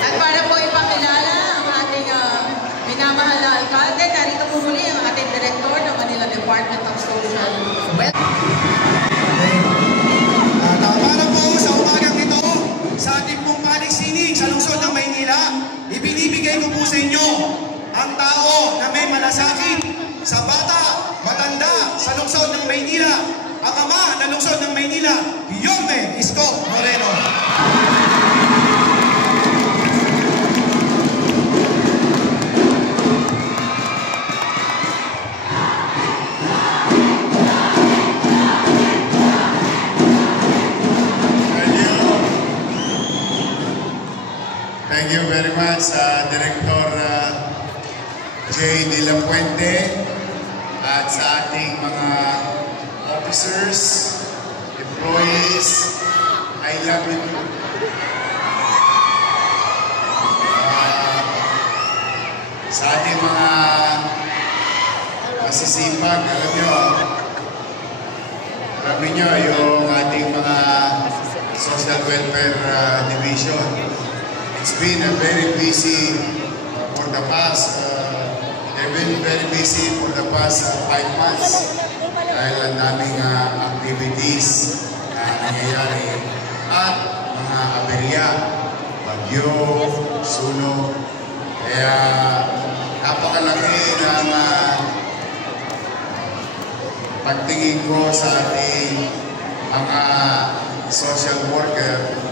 At para po ipakilala ang ating minamahal na alkalde, narito po muli ang ating Director ng Manila Department of Social Welfare. Para po sa umagang ito, sa ating pong paligsinig sa lungsod ng Maynila, ibinibigay ko po sa inyo ang tao na may malasakit sa bata, matanda sa lungsod ng Maynila, ang ama na lungsod ng Maynila, Yorme Isko Moreno. Thank you very much, Director J. De La Puente, at sa ating mga officers, employees. I love you. Sa ating mga masisipag, alam nyo, marami nyo yung ating mga Social Welfare Division. It's been a very busy for the past, they've been very busy for the past 5 months dahil ang daming activities na nangyayari at mga aberya, bagyo, sunog. Kaya napakalaki ng pagtingin ko sa ating mga social worker,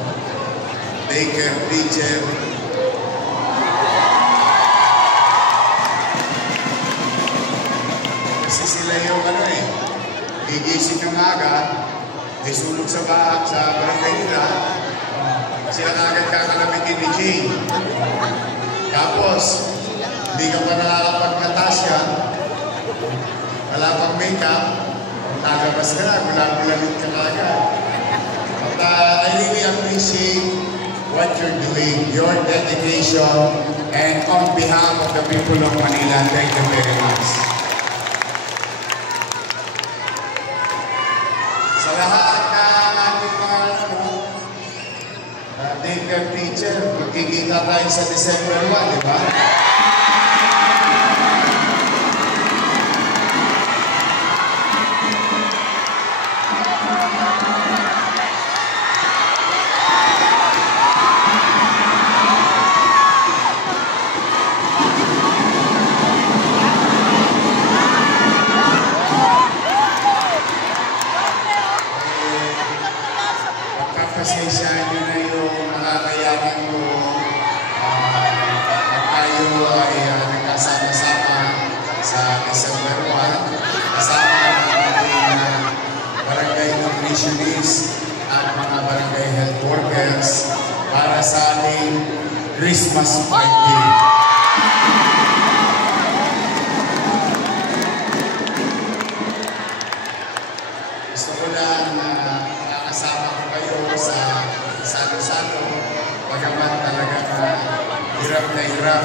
daycare teacher, kasi sila yung gigising ng aga, may sulog sa barangay nila, sila agad kakalabitin ni Jay. Tapos, hindi ka pa nakakapagnatasya, wala pang makeup, nalabas ka na, gula-gulamit ka agad. I really appreciate what you're doing, your dedication, and on behalf of the people of Manila, thank you very much. Sa lahat ng ating mga daycare teacher, magkikita tayo sa December 1, di ba? Pasensyahan nyo na yung nakakayanin mo at tayo ay nagkasama-sama sa December 1 kasama ng ating barangay nutritionist at mga barangay health workers para sa ating Christmas party. Gusto ko lang kasama ko kayo sa salo-salo, bagaman talaga hirap na hirap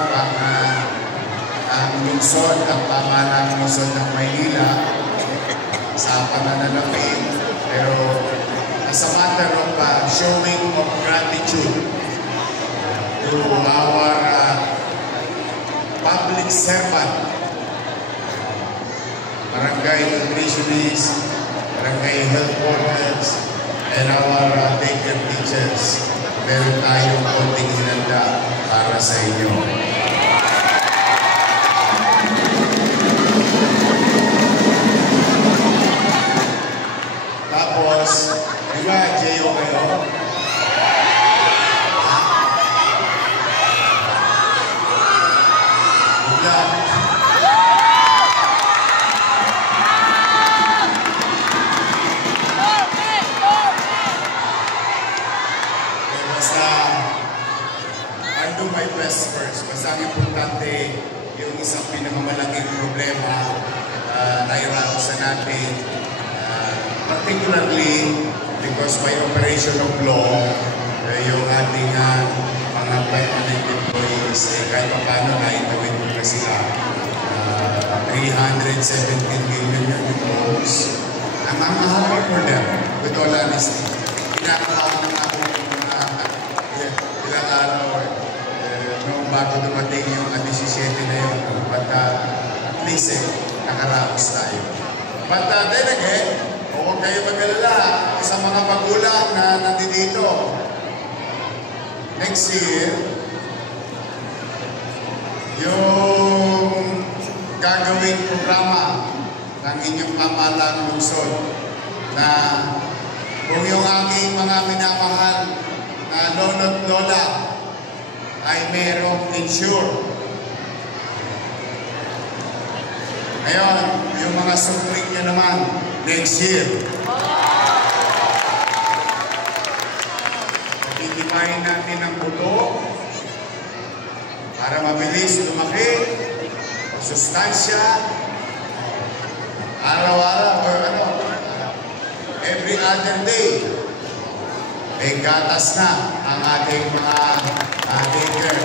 ang lungsod, ang pamahalang lungsod ng Maynila sa pananalapi. Pero as a matter of showing of gratitude to our public servant, barangay nutritionists, barangay health workers, and our daycare teachers, meron tayong konting hinanda para sa inyo. Tapos, di ba, J.O. kayo? I'll do my best first. Basta ang importante, yung isang pinakamalaking problema na irausan natin, particularly because by operation of law, yung ating mga permanent employees, kahit pa paano na itawin ko na sila. 317 million yung goals. I'm happy for them, with all honesty. Pinakakaw ng aking ilang araw. bago dumating yung 17 na yun. But at least nakaraos tayo. But then again, huwag kayo mag-alala sa mga magulang na nandito. Next year, yung gagawing programa ng inyong pamahalang lungsod na kung yung aking mga minamahal na lolo't lola ay merong insure. Ngayon, yung mga supling nyo naman, next year. Titipahin natin ang buto para mabilis lumaki, sustansya, araw-araw or every other day, may gatas na ang ating mga daycare.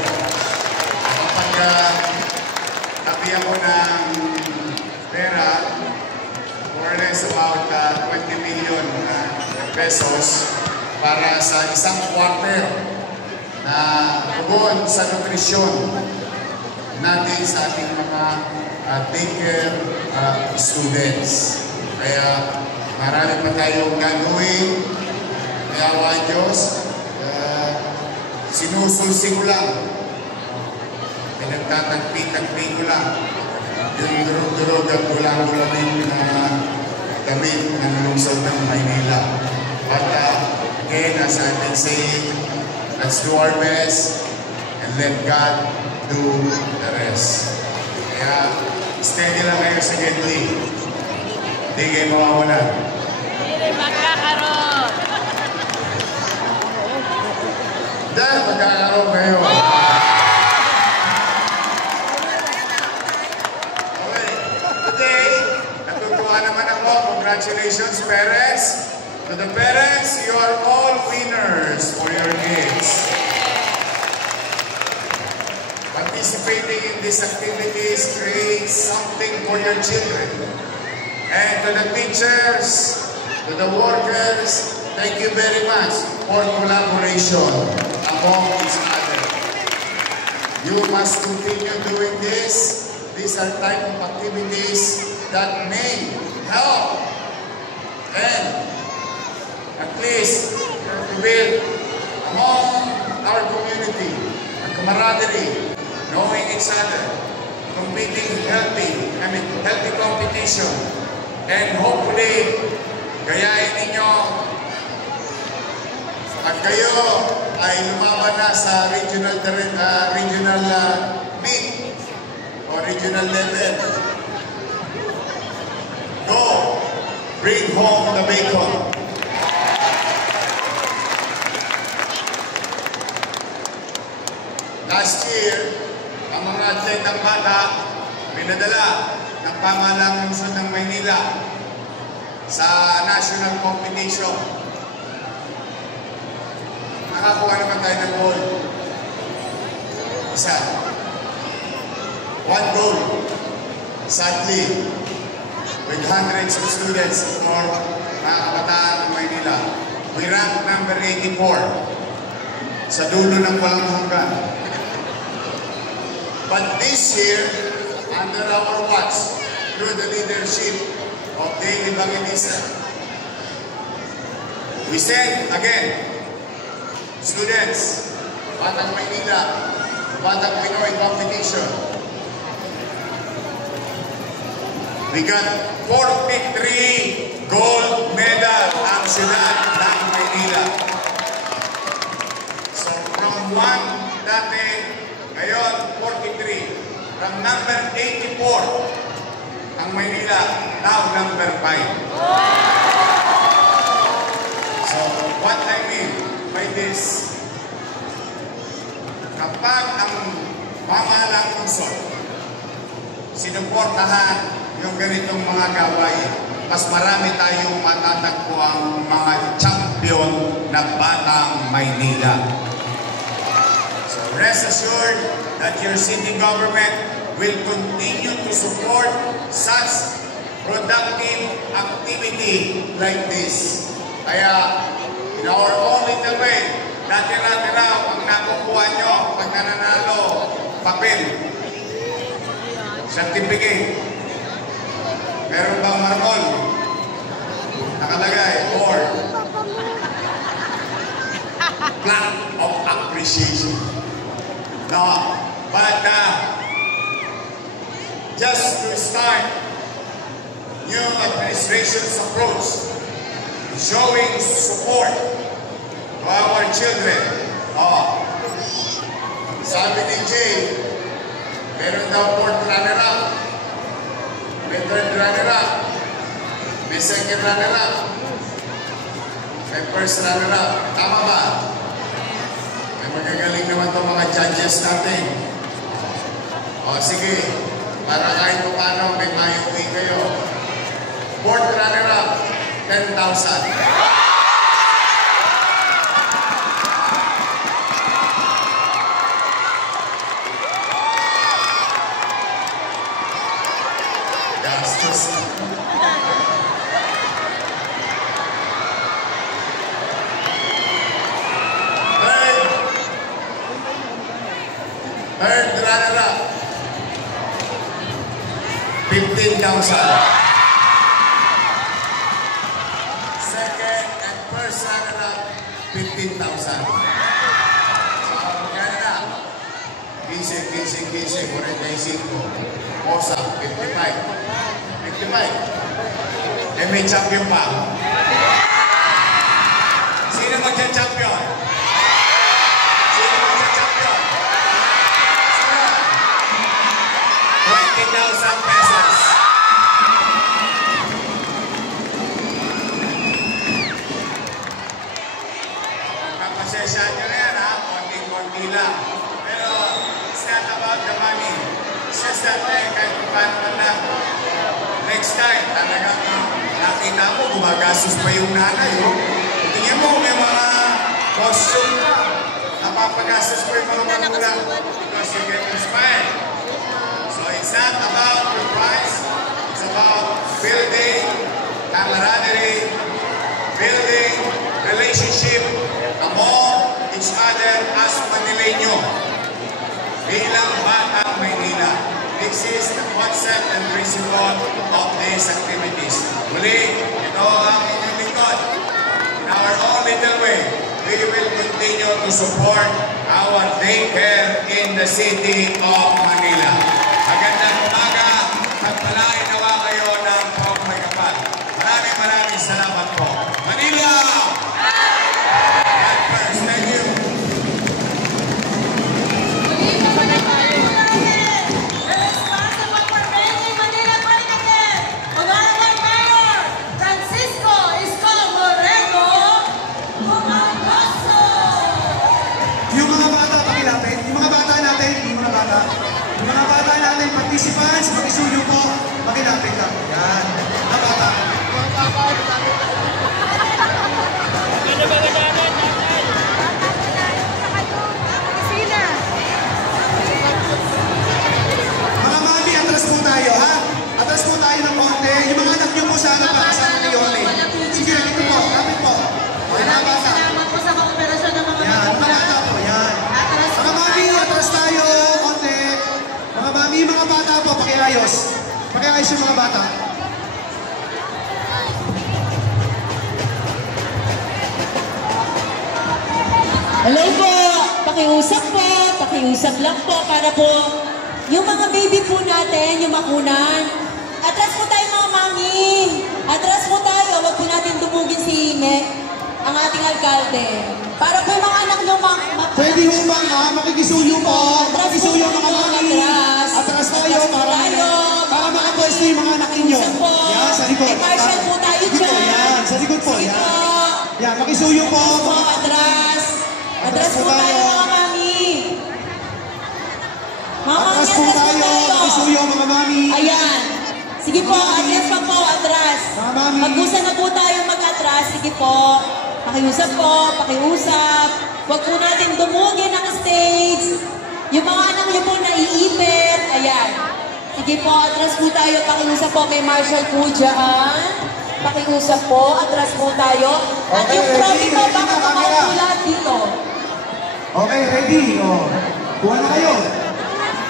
Kapag tabi ako ng pera, more or less about 20 million pesos para sa isang quarter na tugon sa nutrisyon natin sa ating mga daycare students. Kaya marami pa tayong gagawin. May awa Diyos. Sinusulsi ko lang. Pinagtatagpi-tagpi ko lang. Yung durog-durog at gulang-gulamin na damit ng lungsod ng Maynila. But again, as I've been saying, let's do our best and let God do the rest. Kaya steady lang kayo sa Gedli. Hindi kayo mawawalan. Hindi magkakaroon. Dahil magkakaroon kayo. Okay. Today, natutuwa naman ako. Congratulations, parents. To the parents, you are all winners for your kids. Participating in these activities creates something for your children. And to the teachers, to the workers, thank you very much for collaboration among each other. You must continue doing this. These are type of activities that may help and at least to build among our community a camaraderie, knowing each other, competing healthy competition, and hopefully, gayahin ninyo at kayo ay lumaban na sa regional meet o regional level. Go! Bring home the bacon. Last year, ang mga atletang bata pinadala ng pamahalang lungsod ng Maynila sa national competition. Nakakuha naman tayo ng gold. Isa. 1 gold. Sadly, with hundreds of students or mga kabataan ng Maynila, we ranked number 84 sa dulo ng walang hanggan. But this year, under our watch, through the leadership of Daily Bangilisa, we send again students, Batang Maynila, Batang Pinoy competition. We got 43 gold medal ang siyudad ng Maynila. So from 1 dati, ngayon 43. From number 84, ang Maynila, now number 5. So what I mean by this, kapag ang pamahalang lungsod sinuportahan yung ganitong mga gawain, mas marami tayong matatagpo ang mga champion na Batang Maynila. So rest assured that your city government will continue to support such productive activity like this. Kaya, in our own little way, natira-tira ang nakukuha nyo pag nananalo certificate. Meron bang markol? Nakalagay, or plaque of appreciation. No, but just to start new administration's approach, showing support to our children. Oh, sabi ni Jay, meron daw fourth runner-up, may third runner-up, may second runner-up, may first runner-up. Tama ba? May magagaling naman itong mga judges natin. O sige, para kahit kung paano may mayuwi kayo. Fourth runner-up, 10,000. Gastos. Third runner-up, 15,000. Second and first runner-up, 15,000. Maganda. 15, 45. Mosa, 55. 55. Eh, may champion pa. Sino magcha-champion? Sino magcha-champion? 20,000 pesos. Kapasensya nyo na yan, ha? Konting-konti lang. Pero, it's not about the money. It's just that, kahit paano man lang. Next time, talagang nakita mo, gumagastos pa yung nanay, oh. Tingnan mo, may mga costume ka. Napapagastos pa yung mga magulang. Because you get inspired. So it's not about the price, it's about building camaraderie, building relationship among each other as Manileño. Bilang Batang Maynila. This is the concept and principle of these activities. Muli, ito ang inyong lingkod. In our own little way, we will continue to support our daycare in the city of Manila. Magandang umaga, pagpalain nawa kayo ng Pog May Kapal. Maraming salamat po. Manila! God first, thank you. Responsible for making Manila great again. Honorable Mayor Francisco Isko Moreno Humangoso. Yung mga bata, pakilapit. Yung mga bata natin, yung mga bata. Yung mga bata natin, participants, makisuyo po. Pakilapit lang. Yan. Mga bata. Mga mami, atras po tayo, ha? Atras po tayo ng konti. Yung mga anak nyo po sana pakasama ni Yoli. Sige, dito po. Kapit po. Mga Maraming bata. salamat po sa kooperasyon ng mga Yan, mga bata po. Yan. Mga mami, atras tayo. Konti. Mga mami, mga bata po. Pakiayos. Pakiayos yung mga bata. Hello po! Pakiusap lang po para po yung mga baby po natin, yung makunan. Atras po tayo mga mami! Atras po tayo, wag po natin dumugin si ang ating alkalde. Para po yung mga anak nyo Pwede ho ba nga? Makikisuyo po. Makikisuyo mga mami. Atras tayo para makapwesto yung mga anak ninyo. Yan, sa likod. May marshal po tayo Dito, dyan. yan, sa likod po. Sige Yan. po. Yan, makisuyo po. Atras. Atras po tayo mga mami. Mga mami, Atras po tayo. Makisuyo mga mami. Ayan. Sige po, atras pa po, atras. Mga mami. Mag-usa na po tayo mag-atras. Sige po. Pakiusap po, pakiusap. Huwag po natin dumugin ang stage. Yung mga anak niyo po naiipit. Ayan. Sige po, atras po tayo. Pakiusap po, may marshal po dyan. Pakiusap po, atras po tayo. At Okay, yung ready, trophy po, ready baka na kumain camera. po lahat dito. Okay, ready. O. Kuha na kayo.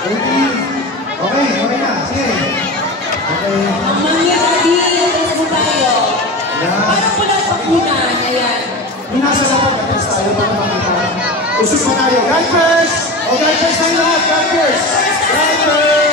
Ready. Okay, okay na. Sige. Mamangyan natin, atras mo tayo. Parang pulang pakunan, ayan. Yung nasa lapag, atras tayo para makita. Usus mo tayo. Guide first! O guide first tayo lahat, guide first! Guide first!